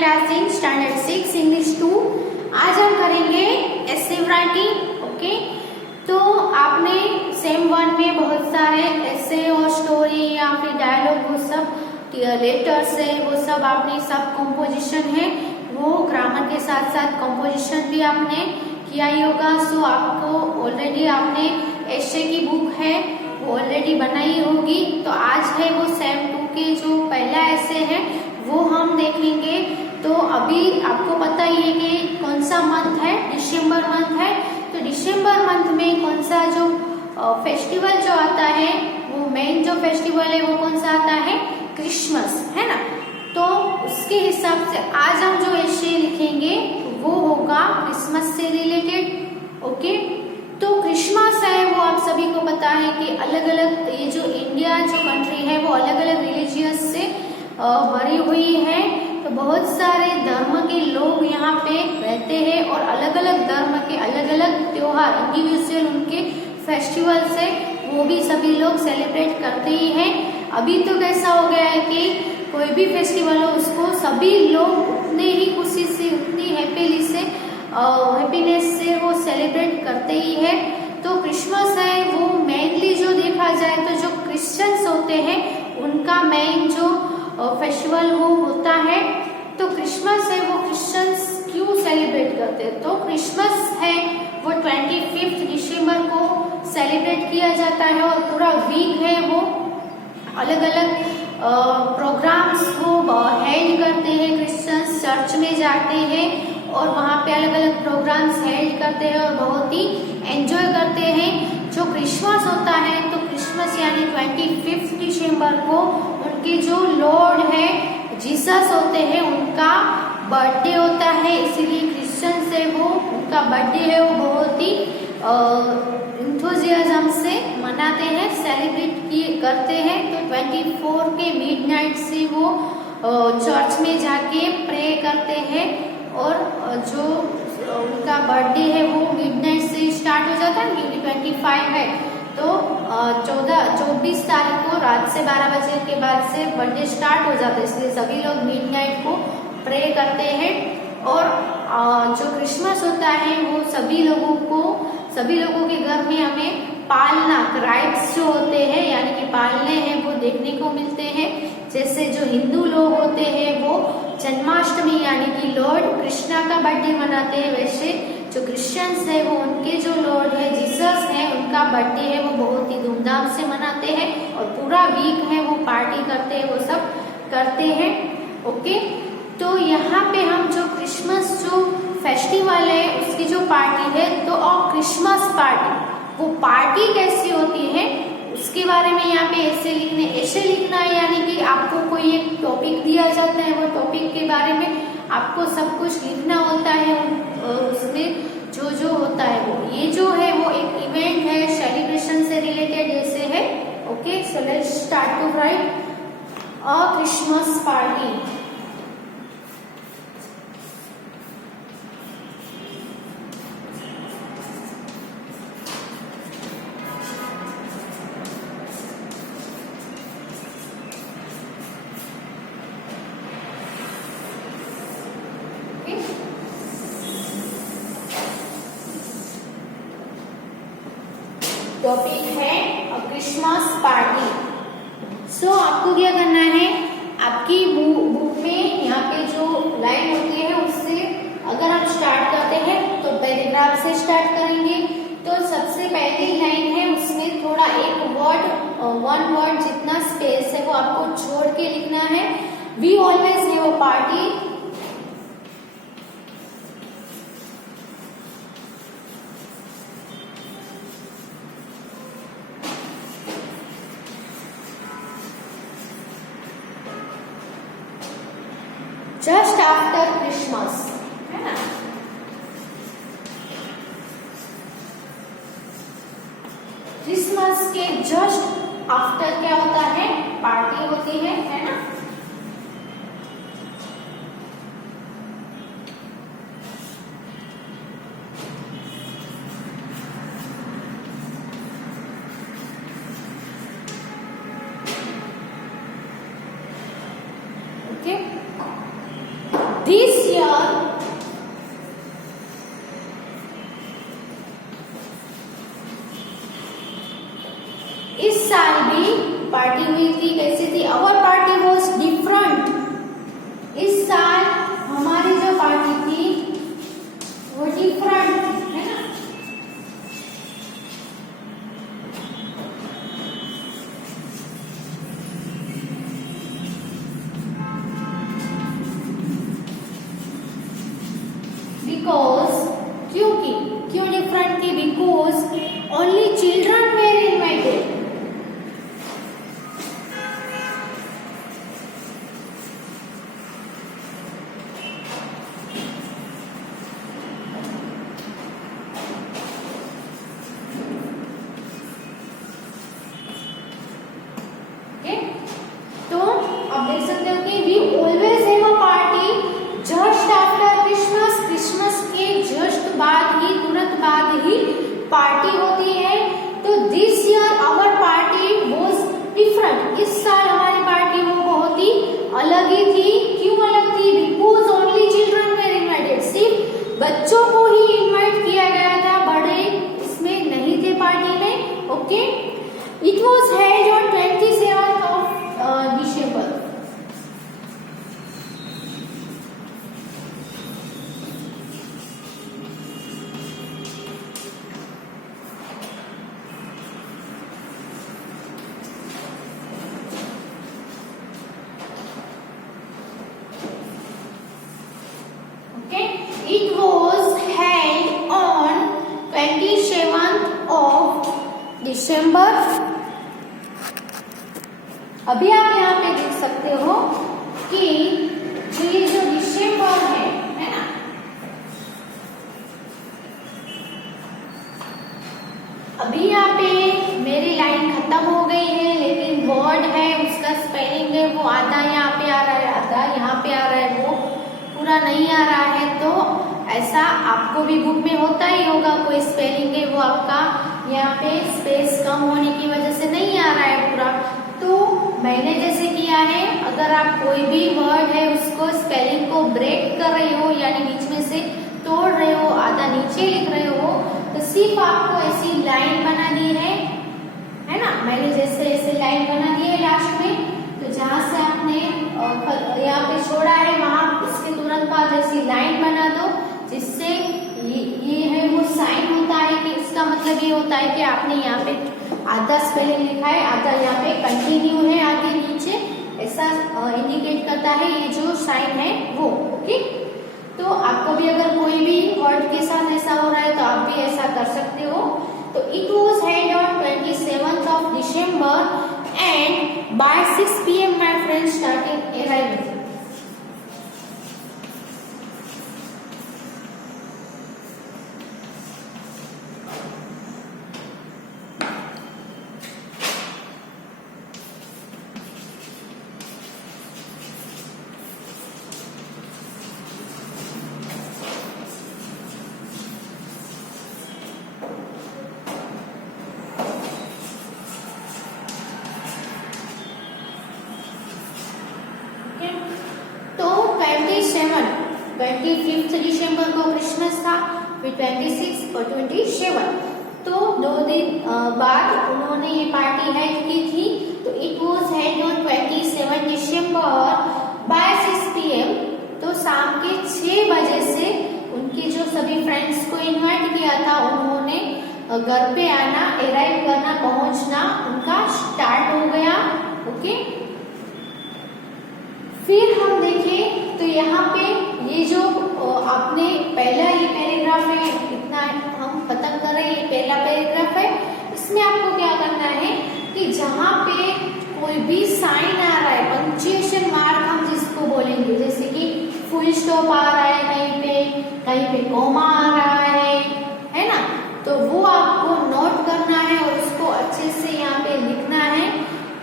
Class in standard 6 English 2। आज हम करेंगे एसे राइटिंग। ओके, तो आपने सेम वन में बहुत सारे एसे और स्टोरी या फिर डायलॉग, वो सब लेटर्स है, वो सब आपने सब कंपोजिशन है, वो ग्रामर के साथ साथ कंपोजिशन भी आपने किया ही होगा। सो आपको ऑलरेडी आपने एसे की बुक है वो ऑलरेडी बनाई होगी। तो आज है वो सेम 2 के जो पहला एसे है वो हम देखेंगे। तो अभी आपको पता ही है कि कौन सा मंथ है, दिसंबर मंथ है। तो दिसंबर मंथ में कौन सा जो फेस्टिवल जो आता है, वो मेन जो फेस्टिवल है वो कौन सा आता है, क्रिसमस, है ना। तो उसके हिसाब से आज हम जो एसे लिखेंगे वो होगा क्रिसमस से रिलेटेड। ओके, तो क्रिसमस है वो आप सभी को पता है कि अलग अलग, ये जो इंडिया जो कंट्री है वो अलग अलग रिलीजियस से भरी हुई है। तो बहुत सारे धर्म के लोग यहाँ पे रहते हैं और अलग अलग धर्म के अलग अलग त्योहार, इंडिविजुअल उनके फेस्टिवल्स है, वो भी सभी लोग सेलिब्रेट करते ही हैं। अभी तो कैसा हो गया है कि कोई भी फेस्टिवल हो उसको सभी लोग उतने ही खुशी से, उतनी हैप्पीली से, हैप्पीनेस से वो सेलिब्रेट करते ही है। तो क्रिसमस है वो मेनली जो देखा जाए तो जो क्रिश्चियंस होते हैं उनका मेन जो फेस्टिवल वो होता है। तो क्रिसमस है वो क्रिश्चियंस क्यों सेलिब्रेट करते हैं, तो क्रिसमस है वो 25 दिसंबर को सेलिब्रेट किया जाता है और पूरा वीक है वो अलग अलग प्रोग्राम्स वो हेल्ड करते हैं। क्रिश्चियंस चर्च में जाते हैं और वहाँ पे अलग अलग प्रोग्राम्स हेल्ड करते हैं और बहुत ही एंजॉय करते हैं। जो क्रिसमस होता है तो क्रिसमस यानी 25 दिसंबर को उनके जो लॉर्ड है जीसस होते हैं उनका बर्थडे होता है, इसीलिए क्रिश्चियन से वो उनका बर्थडे है वो बहुत ही इंथुजियाज्म से मनाते हैं, सेलिब्रेट करते हैं। तो 24 के मिडनाइट से वो चर्च में जाके प्रे करते हैं और जो उनका बर्थडे है वो मिडनाइट से स्टार्ट हो जाता है, क्योंकि 25 है तो 24 तारीख को रात से 12 बजे के बाद से बर्थडे स्टार्ट हो जाता है, इसलिए सभी लोग मिडनाइट को प्रे करते हैं। और जो क्रिसमस होता है वो सभी लोगों के घर में हमें पालना राइट्स जो होते हैं यानी कि पालने हैं वो देखने को मिलते हैं। जैसे जो हिंदू लोग होते हैं वो जन्माष्टमी यानी कि लॉर्ड कृष्णा का बर्थडे मनाते हैं, वैसे जो क्रिश्चियंस है वो उनके जो लॉर्ड है जीसस है उनका बर्थडे है वो बहुत ही धूमधाम से मनाते हैं और पूरा वीक है वो पार्टी करते हैं, वो सब करते हैं। ओके, तो यहाँ पे हम जो क्रिसमस जो फेस्टिवल है उसकी जो पार्टी है, तो और क्रिसमस पार्टी वो पार्टी कैसी होती है उसके बारे में यहाँ पे ऐसे लिखना है, यानी कि आपको कोई एक टॉपिक दिया जाता है, वो टॉपिक के बारे में आपको सब कुछ लिखना होता है। उसमें जो होता है वो ये जो है वो एक इवेंट है, सेलिब्रेशन से रिलेटेड जैसे है। Okay, so let's start to write a Christmas party. Topic है क्रिसमस पार्टी। सो आपको क्या करना है, आपकी बुक में यहाँ पे जो लाइन होती है उससे अगर हम स्टार्ट करते हैं तो पैराग्राफ से स्टार्ट करेंगे। तो सबसे पहली लाइन है उसमें थोड़ा वन वर्ड जितना स्पेस है वो आपको छोड़ के लिखना है। We always have a party, just after Christmas, है ना। क्रिसमस के जस्ट आफ्टर क्या होता है, पार्टी होती है ना। दिस ईयर इस साल भी पार्टी हुई थी। कैसी थी? अवर पार्टी वॉज डिफरेंट। इस साल हमारी जो पार्टी थी वो डिफरेंट थी, है ना। बिकॉज, क्योंकि क्यों डिफरेंट थी? Because only children were invited. तो आप देख सकते हो कि we always have a party just after Christmas. Christmas के जस्ट बाद ही, तुरंत बाद ही पार्टी होती है। तो this year our party was different. इस साल हमारी पार्टी वो बहुत ही अलग ही थी। क्यों अलग थी? Because only children were invited. सिर्फ बच्चों को ही इनवाइट किया गया था, बड़े इसमें नहीं थे पार्टी में। Okay, it was held on 27th of December. Okay, it was held on 27th of December. अभी आप यहाँ पे देख सकते हो कि ये जो दिसंबर है ना, अभी यहाँ पे मेरी लाइन खत्म हो गई है, लेकिन वर्ड है उसका स्पेलिंग है वो आधा यहाँ पे आ रहा है, आधा यहाँ पे आ रहा है, वो पूरा नहीं आ रहा है। तो ऐसा आपको भी बुक में होता ही होगा, कोई स्पेलिंग है वो आपका यहाँ पे स्पेस कम होने की वजह से नहीं आ रहा है पूरा। तो मैंने जैसे किया है, अगर आप कोई भी वर्ड है उसको स्पेलिंग को ब्रेक कर रहे हो, यानी बीच में से तोड़ रहे हो, आधा नीचे लिख रहे हो, तो सिर्फ आपको ऐसी लाइन बनानी है ना। मैंने जैसे ऐसे लाइन बना दी है लास्ट में, तो जहां से आपने यहाँ पे छोड़ा है वहां उसके तुरंत बाद ऐसी लाइन बना दो, जिससे ये है वो साइन होता है कि इसका मतलब ये होता है कि आपने यहाँ पे आधा स्पेलिंग लिखा है, आधा यहाँ पे कंटिन्यू है आगे नीचे, ऐसा इंडिकेट करता है ये जो साइन है वो। ओके, तो आपको भी अगर कोई भी वर्ड के साथ ऐसा हो रहा है तो आप भी ऐसा कर सकते हो। तो it was held on 27th of December and by 6 PM my friends started arriving. तो 25th दिसंबर को क्रिसमस था, फिर 26 और 27, तो 2 दिन बाद उन्होंने ये पार्टी हेल्ड की थी। तो it was held on 27 December by 6 PM। तो शाम के 6 बजे से उनके जो सभी फ्रेंड्स को इनवाइट किया था उन्होंने घर पे आना, अराइव करना, पहुंचना उनका स्टार्ट हो गया। ओके, फिर हम देखें तो यहाँ पे ये जो आपने पहला ये पैराग्राफ है, इतना हम खत्म कर रहे हैं, ये पहला पैराग्राफ है। इसमें आपको क्या करना है कि जहाँ पे कोई भी साइन आ रहा है, पंक्चुएशन मार्क हम जिसको बोलेंगे, जैसे कि फुल स्टॉप आ रहा है कहीं पे कॉमा आ रहा है ना, तो वो आपको नोट करना है और उसको अच्छे से यहाँ पे लिखना है।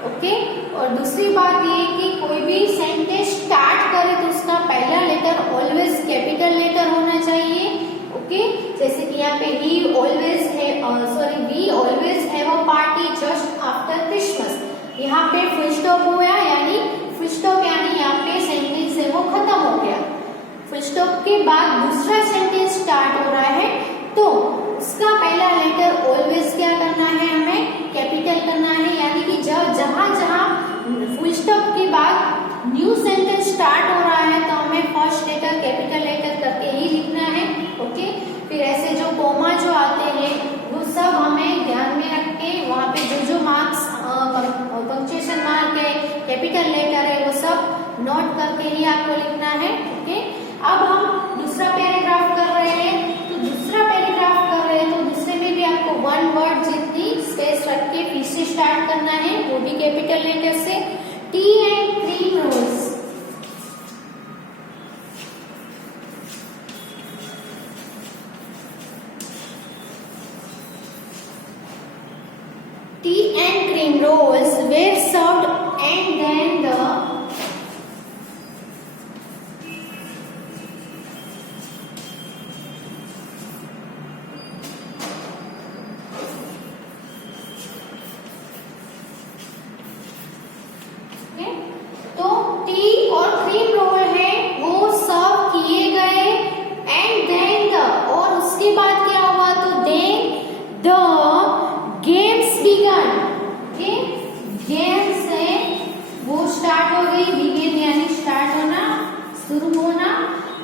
ओके, और दूसरी बात ये कि कोई भी सेंटेंस स्टार्ट करे तो उसका पहला लेटर ऑलवेज कैपिटल लेटर होना चाहिए। ओके, जैसे कि यहाँ पे we always have a party just after Christmas, यहाँ पे फुल स्टॉप हुआ, यानी फुल स्टॉप यानी यहाँ पे सेंटेंस है वो खत्म हो गया। फुल स्टॉप के बाद दूसरा सेंटेंस स्टार्ट हो रहा है तो उसका पहला लेटर ऑलवेज क्या करना है, हमें कैपिटल करना है। यानी कि जब जहां जहां फुल स्टॉप के बाद न्यू सेंटेंस स्टार्ट हो रहा है तो हमें फर्स्ट लेटर कैपिटल लेटर करके ही लिखना है। ओके, फिर ऐसे जो कोमा जो आते हैं वो सब हमें ध्यान में रख के वहाँ पे जो जो मार्क्स पंक्चुएशन मार्क है, कैपिटल लेटर है, वो सब नोट करके ही आपको लिखना है। ओके, अब हम दूसरा पैराग्राफ कर रहे हैं, तो दूसरा पैराग्राफ कर रहे हैं तो दूसरे में भी आपको वन वर्ड जितनी स्पेस रख के फिर से स्टार्ट करना है, वो भी कैपिटल लेटर से। Tea and cream rose, tea and cream rolls were served and then the तो टी और क्रीम रोल है वो सर्व किए गए एंड देन द, और उसके बाद क्या हुआ, तो then the games began, games है वो स्टार्ट हो गई, बिगिन यानी स्टार्ट होना, शुरू होना।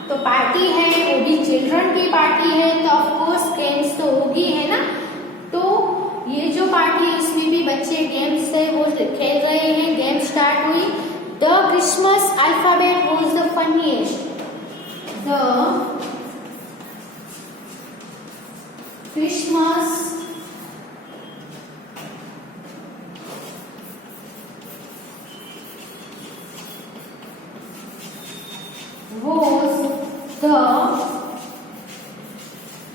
तो पार्टी है वो भी चिल्ड्रन की पार्टी है तो ऑफ कोर्स गेम्स तो होगी, है ना। तो ये जो पार्टी है इसमें भी बच्चे गेम्स है वो खेल रहे हैं, गेम स्टार्ट हुई। The Christmas alphabet was the funniest, the Christmas was the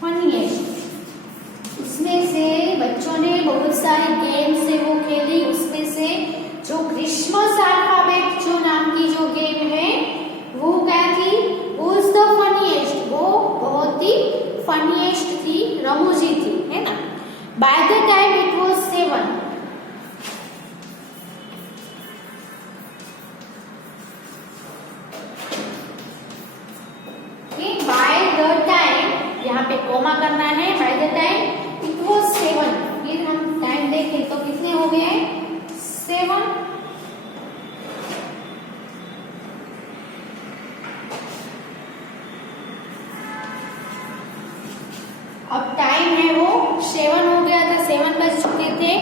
funniest। उसमें से बच्चों ने बहुत सारी गेम्स है वो खेली, उसमें से जो क्रिसमस अल्फाबेट जो नाम की जो गेम है वो क्या थी, was the funniest, वो बहुत ही फनीएस्ट थी, रमूजी थी, है ना। By the time it was 7, यहाँ पे कोमा करना है, by the time it was 7, फिर हम टाइम देखें तो कितने हो गए, 7। अब टाइम है वो 7 हो गया था, 7 बज चुके थे।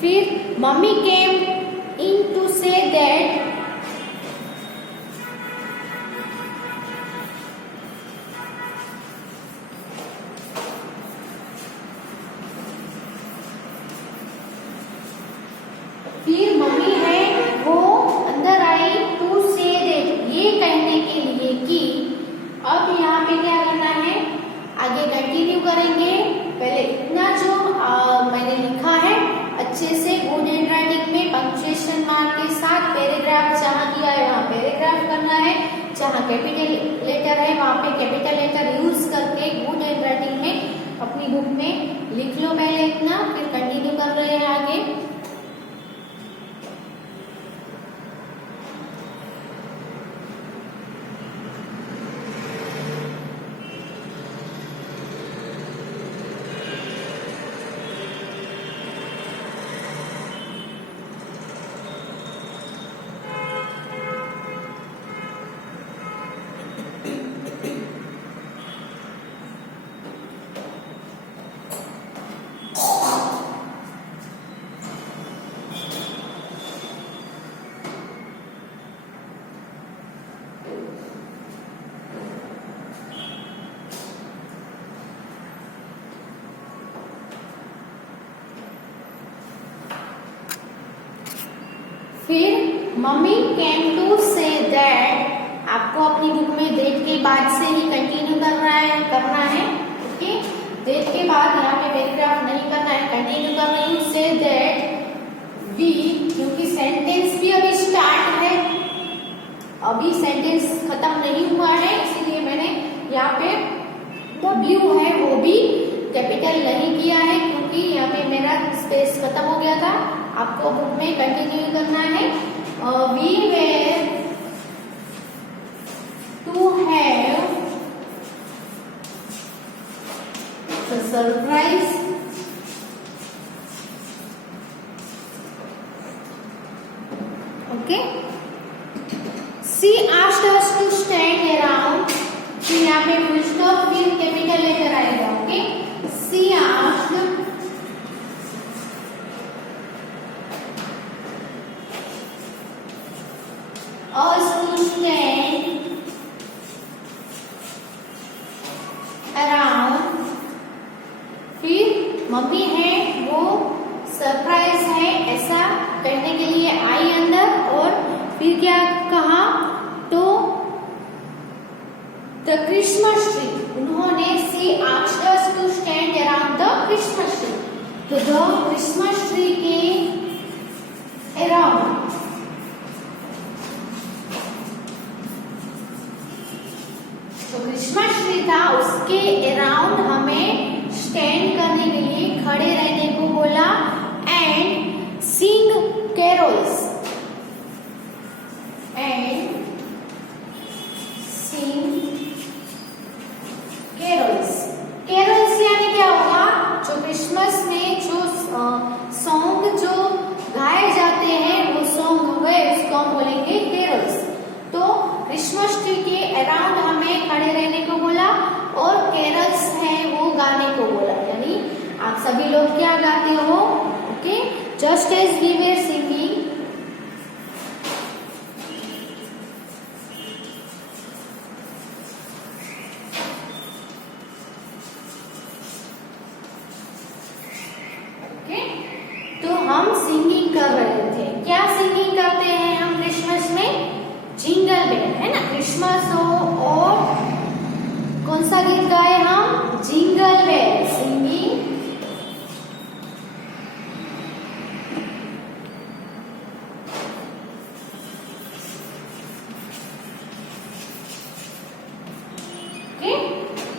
फिर mummy came in to say that फिर मम्मी है वो अंदर आई टू से दैट, ये कहने के लिए कि अब यहाँ पे क्या करना है, आगे कंटिन्यू करेंगे। पहले इतना जो मैंने लिखा है अच्छे से गुड हैंड राइटिंग में पंक्चुएशन मार्क के साथ पैराग्राफ जहाँ दिया है वहाँ पैराग्राफ करना है, जहाँ कैपिटल लेटर है वहाँ पे कैपिटल लेटर यूज करके गुड हैंड राइटिंग में अपनी बुक में लिख लो पहले इतना, फिर कंटिन्यू कर रहे हैं आगे। फिर mummy came to say that, आपको अपनी बुक में दैट के बाद से ही कंटिन्यू करना है। ओके, दैट के बाद यहाँ पे पैराग्राफ नहीं करना है, कंटिन्यू कर रही हूँ। से दैट वी, क्योंकि सेंटेंस भी अभी स्टार्ट है, अभी सेंटेंस खत्म नहीं हुआ है, इसीलिए मैंने यहाँ पे W है वो भी कैपिटल नहीं किया है, क्योंकि यहाँ पे मेरा स्पेस खत्म हो गया था। आपको बुक में कंटिन्यू करना है। We were to have she asked us to stand around, फिर यहाँ पे फुल स्टॉप फिर कैपिटल लेकर आएगा, okay. She asked us to stand around, फिर मम्मी है वो सरप्राइज है ऐसा कहने के लिए आई अंदर, और फिर क्या कहा, तो द क्रिसमस ट्री, उन्होंने she asked us to stand around the Christmas tree, तो द क्रिसमस ट्री के अराउंड, तो क्रिसमस ट्री था उसके अराउंड हमें स्टैंड करने के लिए खड़े रहने को बोला, and Singh carols, and Singh carols. Carols यानी क्या होगा, जो क्रिसमस में जो सॉन्ग जो गाए जाते हैं वो सॉन्ग हो गए, उसको हम बोलेंगे कैरोल्स। तो क्रिसमस ट्री के अराउंड हमें खड़े रहने को बोला, और कैरल्स है वो गाने को बोला, यानी आप सभी लोग क्या गाते हो, okay. Just as we were singing, okay, तो हम सिंगिंग कर रहे थे। क्या सिंगिंग करते हैं हम क्रिसमस में, जिंगल बेल, है ना। क्रिसमस हो और कौन सा गीत गाए हम, jingle bell, singing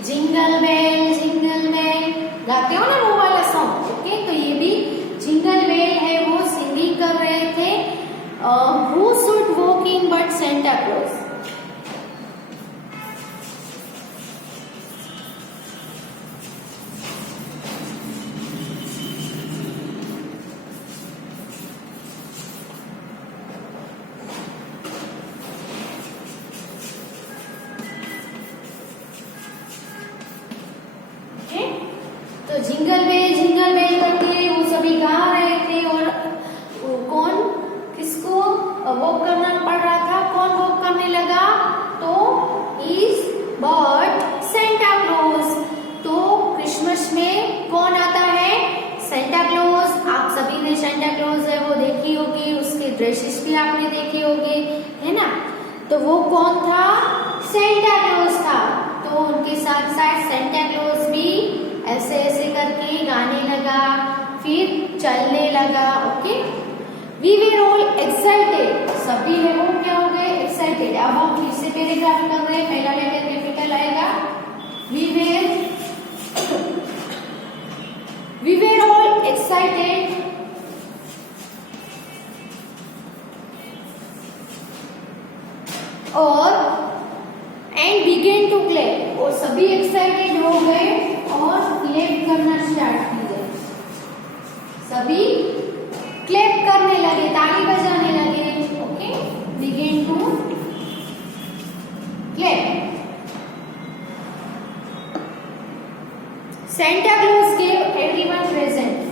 jingle bell गाते हो ना वो वाला सॉन्ग, ओके। तो ये भी जिंगल बेल है, वो सिंगिंग कर रहे थे। Who should walk in but Santa Claus, तो जिंगल बेल करके वो सभी गा रहे थे, और कौन किसको वॉक करना पड़ रहा था, कौन वॉक करने लगा, तो इज बट सेंटा क्लॉज। तो क्रिसमस में कौन आता है, सेंटा क्लॉज। आप सभी ने सेंटा क्लॉज है वो देखी होगी, उसके ड्रेसेस भी आपने देखे होंगे, है ना। तो वो कौन था, सेंटा क्लॉज था। तो उनके साथ साथ सेंटा क्लॉज भी ऐसे ऐसे करके गाने लगा, फिर चलने लगा, okay. We were all excited, सभी है वो क्या हो गए, एक्साइटेड। अब हम फिर से पैराग्राफ कर रहे हैं, पहला लेटर कैपिटल आएगा, वी वर ऑल एक्साइटेड और एंड बिगेन टू क्लैप, और सभी एक्साइटेड हो गए और क्लैप करना स्टार्ट किए, सभी क्लैप करने लगे, ताली बजाने लगे, okay. Begin to clap. Santa Claus gave everyone present,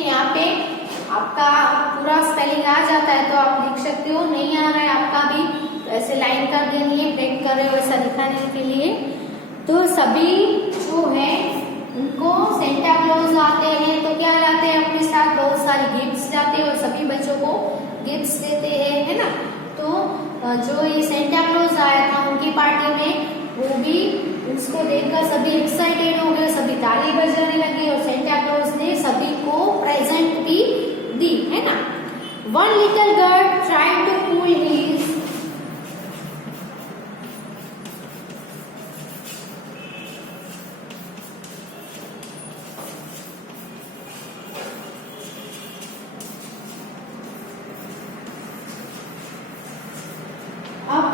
यहाँ पे आपका पूरा स्पेलिंग आ जाता है तो आप लिख सकते हो, नहीं आ रहा है आपका भी तो ऐसे लाइन कर देनी है, ब्रेक कर रहे हो ऐसा दिखाने के लिए। तो सभी जो है उनको सेंटा क्लॉज आते हैं तो क्या लाते हैं अपने साथ, बहुत सारी गिफ्ट्स लाते हैं और सभी बच्चों को गिफ्ट्स देते हैं, है ना। तो जो ये सेंटा क्लॉज आया था उनकी पार्टी में, वो भी उसको देखकर सभी एक्साइटेड हो गए, सभी ताली बजाने लगे और सेंटा क्लॉज ने सभी को प्रेजेंट भी दी, है ना। One little girl tried to cool his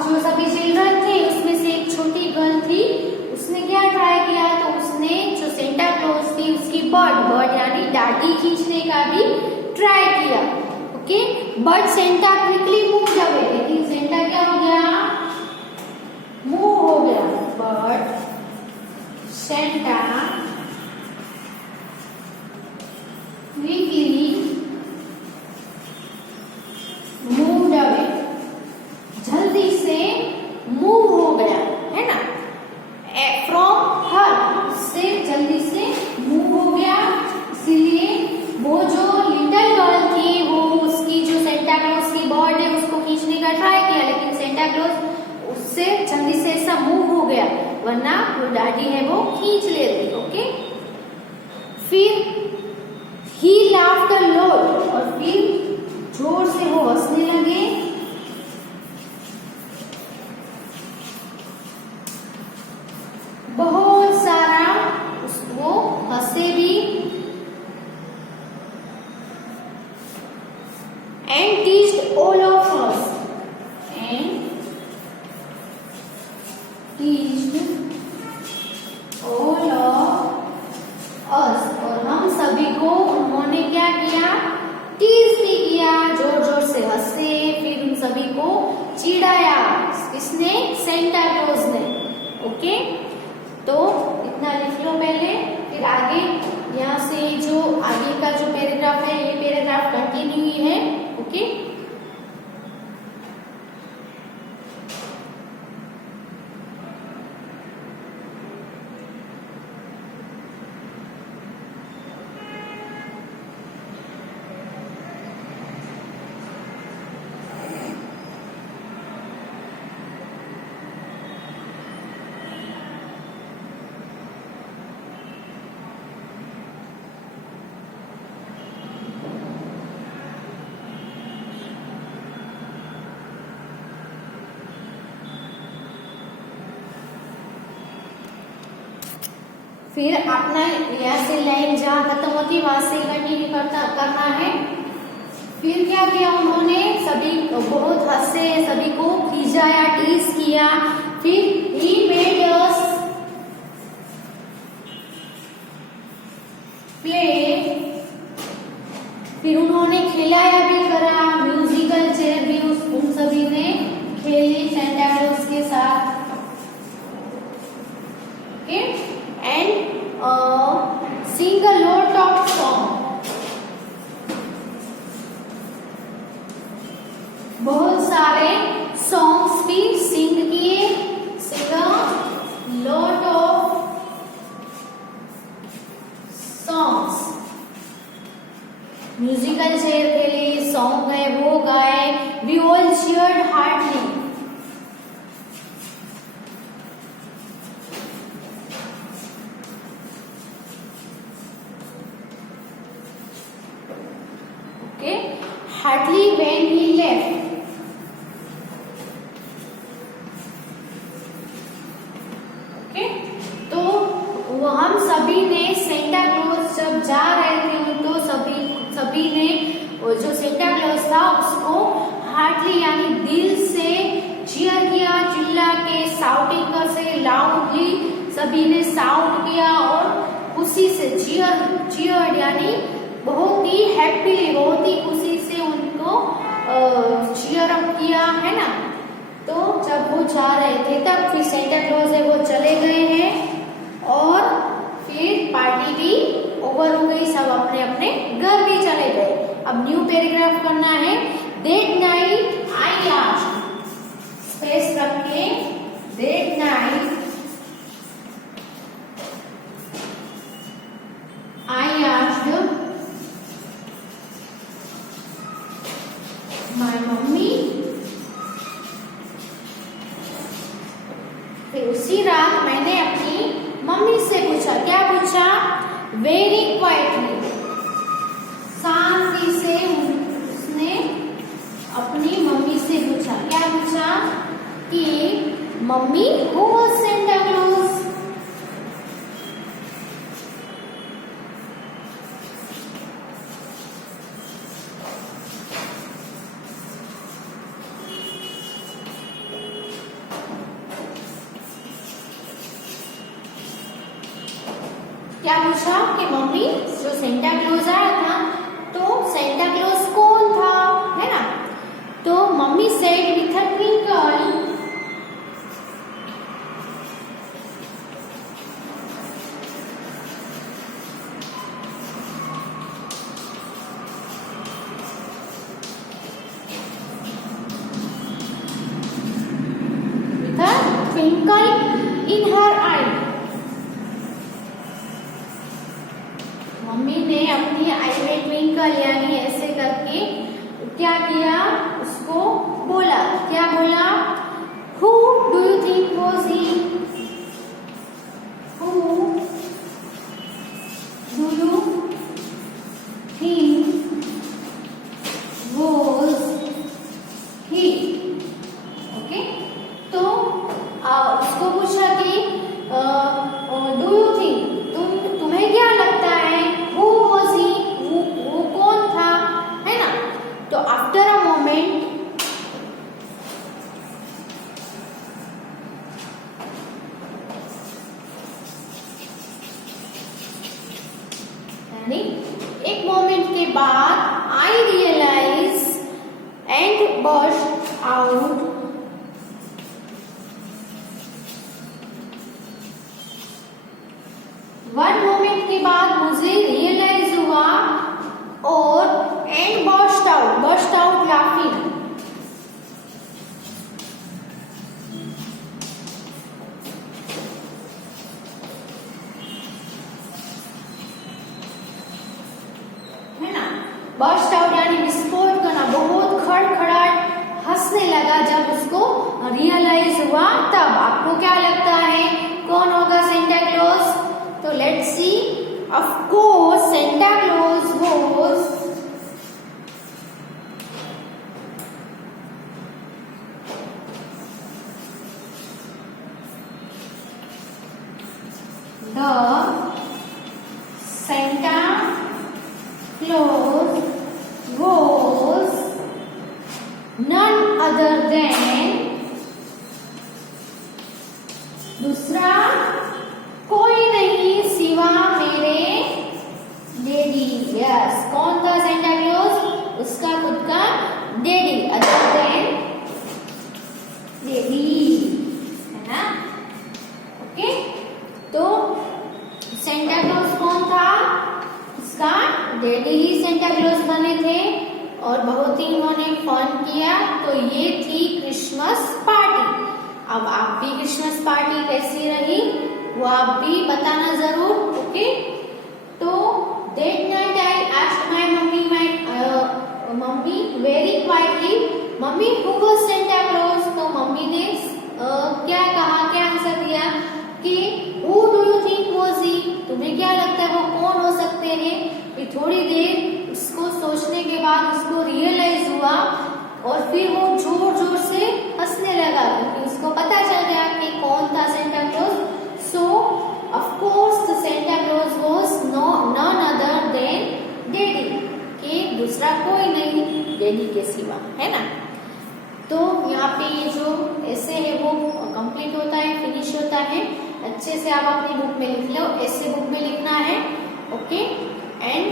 जो सभी चिल्ड्रन थे उसमें से एक छोटी गर्ल थी, उसने क्या ट्राई किया, तो उसने जो सेंटा क्लॉज थी उसकी बर्ड यानी डाटी खींचने का भी ट्राई किया। Okay, but Santa quickly move away, लेकिन सेंटा क्या हो गया, मूव हो गया। But Santa quickly move away, जल्दी से मूव हो गया, है ना, फ्रॉम हर, उससे जल्दी से मूव हो गया। इसीलिए वो जो लिटिल गर्ल थी वो उसकी जो सेंटा क्लॉज की बर्ड है उसको खींचने का ट्राई किया, लेकिन सेंटा क्लॉज उससे जल्दी से ऐसा मूव हो गया, वरना जो डाडी है वो खींच लेती। ओके, फिर ही लाफ्ड अ लॉट, और फिर जोर से वो हंसने लगे। बहुत सारा वो हंसे भी। And teased all of us, and teased all of us, और हम सभी को उन्होंने क्या किया, टीज भी किया, जोर जोर से हंसे, फिर उन सभी को चिढ़ाया। किसने, सेंटा क्लॉज ने। ओके, तो इतना लिख लो पहले, फिर आगे यहाँ से जो आगे का जो पैराग्राफ है, ये पैराग्राफ कंटिन्यू ही है। ओके, फिर अपना यहाँ से लाइन जहाँ खत्म होती है वहां से कंटिन्यू करना है। फिर क्या किया उन्होंने, सभी बहुत हंसे, सभी को खिजाया, टीज किया। फिर ही मेड अस प्ले, फिर उन्होंने खिलाया भी करा, म्यूजिकल चेयर भी उन सभी ने खेली सेंटा क्लॉज के साथ। Okay, and sing a lot of song, बहुत सारे सॉन्ग्स भी सिंग किए, sing a lot of songs, musical chair खेली, सॉन्ग गए, वो गाए। We all cheered heartily, hardly when he left. Okay? तो वो हम सभी ने सेंटा क्लॉज जब जा रहे थे तो सभी ने वो जो सेंटा क्लॉज था उसको हार्टली यानी दिल से चीयर किया, चिल्ला के, साउटिंग कर से, लाउडली सभी ने साउंड किया और खुशी से चीयर यानी बहुत ही हैप्पीली, बहुत ही खुशी से उनको चीयर अप किया, है ना। तो जब वो जा रहे थे तब फिर सेंटा क्लॉज है वो चले गए हैं और फिर पार्टी भी ओवर हो गई, सब अपने अपने घर भी चले गए। अब न्यू पैराग्राफ करना है। That night I asked, space रख के, that night I asked my mummy, फिर उसी रात मैंने अपनी मम्मी से पूछा, क्या पूछा, वेरी क्वाइटली, शांति से उसने अपनी मम्मी से पूछा, क्या पूछा कि mummy who was Santa Claus. क्या पूछा कि मम्मी जो सेंटा क्लॉज आया था तो सेंटा क्लॉज कौन था, है ना। तो mummy said with a twinkle, twinkle in her eye, mummy ने अपनी आई में ट्विंकल यानी ऐसे करके क्या किया, उसको बोला, क्या बोला, Who do you think was he? Who do you think was he? Okay, तो उसको पूछा कि डू यू थिंक, तुम्हें क्या लगता है, हु वाज ही, वो कौन था, है ना। तो आफ्टर अ मोमेंट यानी एक मोमेंट के बाद I realize and burst out, one moment के बाद मुझे रियलाइज हुआ और एंड बर्स्ट आउट लाफिंग, है ना। बर्स्ट आउट यानी विस्फोट करना, बहुत खड़खड़ाट हंसने लगा जब उसको रियलाइज हुआ तब। आपको क्या लगता है कौन होगा सेंटा क्लॉज? तो let's see, of course Santa Claus was the Santa Claus was none other than, दूसरा कोई नहीं सिवा मेरे डैडी। यस, कौन था सेंटा क्लॉज? उसका खुद का डैडी, अदर देन डैडी, है ना। ओके, तो सेंटा क्लॉज कौन था? उसका डैडी ही सेंटा क्लॉज बने थे और बहुत ही उन्होंने फन किया। तो ये थी क्रिसमस पार्टी। अब आप भी क्रिसमस पार्टी कैसी रही वो आप भी बताना जरूर। ओके, तो that night I asked my mummy very quietly, mummy who was Santa Claus? तो मम्मी ने क्या कहा, क्या आंसर दिया कि who do you think was he? तुम्हें क्या लगता है वो कौन हो सकते हैं? फिर थोड़ी देर उसको सोचने के बाद उसको रियलाइज हुआ और फिर वो जोर जोर से हंसने लगा क्योंकि उसको पता चल गया कि कौन था Santa Claus. So of course the Santa Claus was none other than Daddy, कि दूसरा कोई नहीं डैडी के सिवा, है ना। तो यहाँ पे ये जो ऐसे है वो कंप्लीट होता है, फिनिश होता है। अच्छे से आप अपनी बुक में लिख लो, ऐसे बुक में लिखना है। ओके, एंड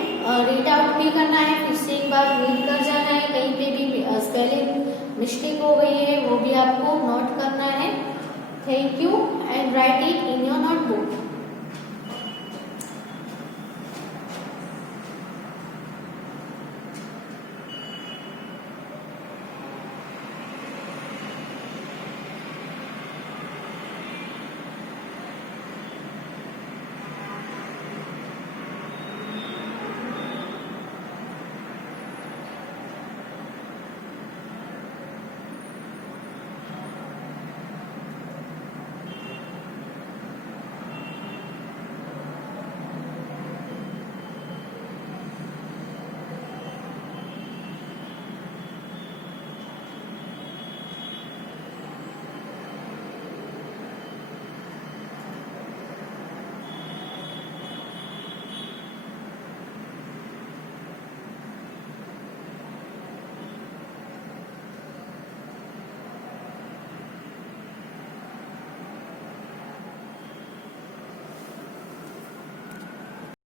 रीड आउट भी करना है, फिर से एक बार रीड कर जाना है। कहीं पे भी स्पेलिंग मिस्टेक हो गई है वो भी आपको नोट करना है। Thank you and write it in your notebook.